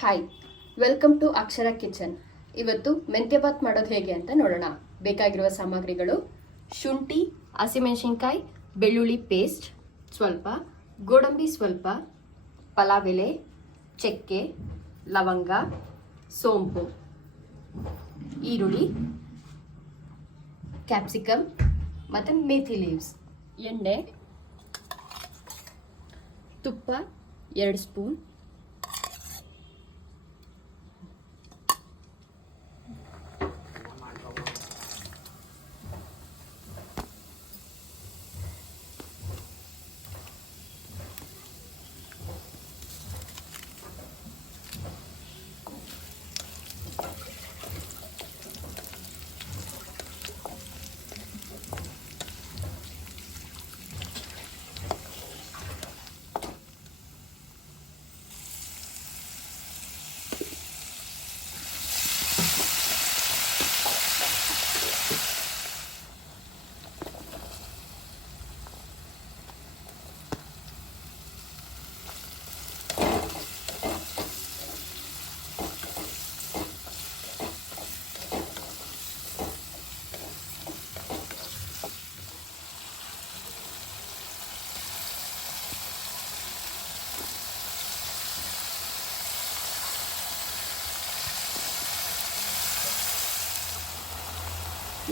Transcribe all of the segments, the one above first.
Hi, welcome to Akshara kitchen. ಇವತ್ತು ಮೆಂತ್ಯ ಬಾತ್ ಮಾಡೋದು ಹೇಗೆ ಅಂತ ನೋಡೋಣ. ಬೇಕಾಗಿರುವ ಸಾಮಗ್ರಿಗಳು: ಶುಂಠಿ, ಹಸಿಮೆಣಸಿನಕಾಯಿ, ಬೆಳ್ಳುಳ್ಳಿ ಪೇಸ್ಟ್ ಸ್ವಲ್ಪ, ಗೋಡಂಬಿ ಸ್ವಲ್ಪ, ಪಲಾವ್ ಎಲೆ, ಚಕ್ಕೆ, ಲವಂಗ, ಸೋಂಪು, ಈರುಳ್ಳಿ, ಕ್ಯಾಪ್ಸಿಕಮ್ ಮತ್ತು ಮೇಥಿ ಲೀವ್ಸ್, ಎಣ್ಣೆ, ತುಪ್ಪ 2 ಸ್ಪೂನ್,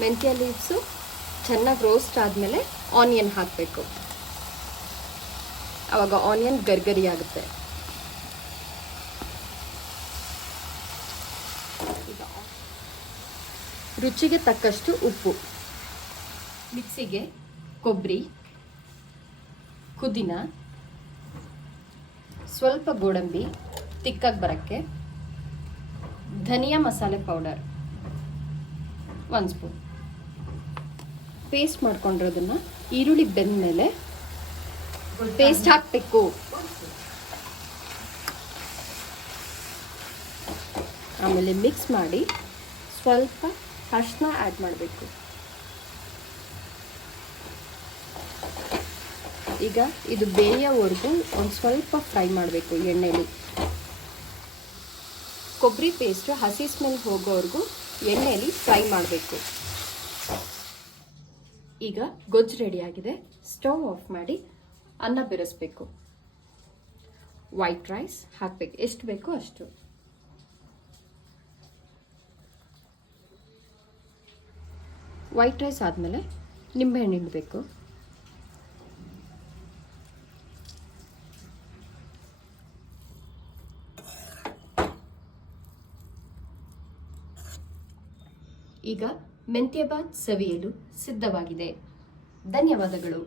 ಮೆಂತ್ಯ ಲೀವ್ಸು ಚೆನ್ನಾಗಿ ರೋಸ್ಟ್ ಆದಮೇಲೆ ಆನಿಯನ್ ಹಾಕಬೇಕು. ಆವಾಗ ಆನಿಯನ್ ಗರ್ಗರಿ ಆಗುತ್ತೆ. ರುಚಿಗೆ ತಕ್ಕಷ್ಟು ಉಪ್ಪು, ಮಿಕ್ಸಿಗೆ ಕೊಬ್ಬರಿ, ಪುದೀನ, ಸ್ವಲ್ಪ ಗೋಡಂಬಿ ತಿಕ್ಕಾಗಿ ಬರೋಕ್ಕೆ, ಧನಿಯಾ ಮಸಾಲೆ ಪೌಡರ್ 1 ಸ್ಪೂನ್. ಪೇಸ್ಟ್ ಮಾಡ್ಕೊಂಡಿರೋದನ್ನ ಈರುಳ್ಳಿ ಬೆಂದ ಮೇಲೆ ಪೇಸ್ಟ್ ಹಾಕಬೇಕು. ಆಮೇಲೆ ಮಿಕ್ಸ್ ಮಾಡಿ ಸ್ವಲ್ಪ ಅರಿಶಿನ ಆ್ಯಡ್ ಮಾಡಬೇಕು. ಈಗ ಇದು ಬೇಯೋವರೆಗೂ ಒಂದು ಸ್ವಲ್ಪ ಫ್ರೈ ಮಾಡಬೇಕು ಎಣ್ಣೆಲಿ. ಕೊಬ್ಬರಿ ಪೇಸ್ಟು ಹಸಿ ಸ್ಮೆಲ್ ಹೋಗೋವರೆಗೂ ಎಣ್ಣೆಯಲ್ಲಿ ಫ್ರೈ ಮಾಡಬೇಕು. ಈಗ ಗೊಜ್ಜು ರೆಡಿಯಾಗಿದೆ. ಸ್ಟವ್ ಆಫ್ ಮಾಡಿ ಅನ್ನ ಬೆರೆಸಬೇಕು. ವೈಟ್ ರೈಸ್ ಹಾಕಬೇಕು, ಎಷ್ಟು ಬೇಕೋ ಅಷ್ಟು. ವೈಟ್ ರೈಸ್ ಆದಮೇಲೆ ನಿಂಬೆಹಣ್ಣು ಹಿಂಡಬೇಕು. ಈಗ ಮೆಂತ್ಯ ಬಾತ್ ಸವಿಯಲು ಸಿದ್ಧವಾಗಿದೆ. ಧನ್ಯವಾದಗಳು.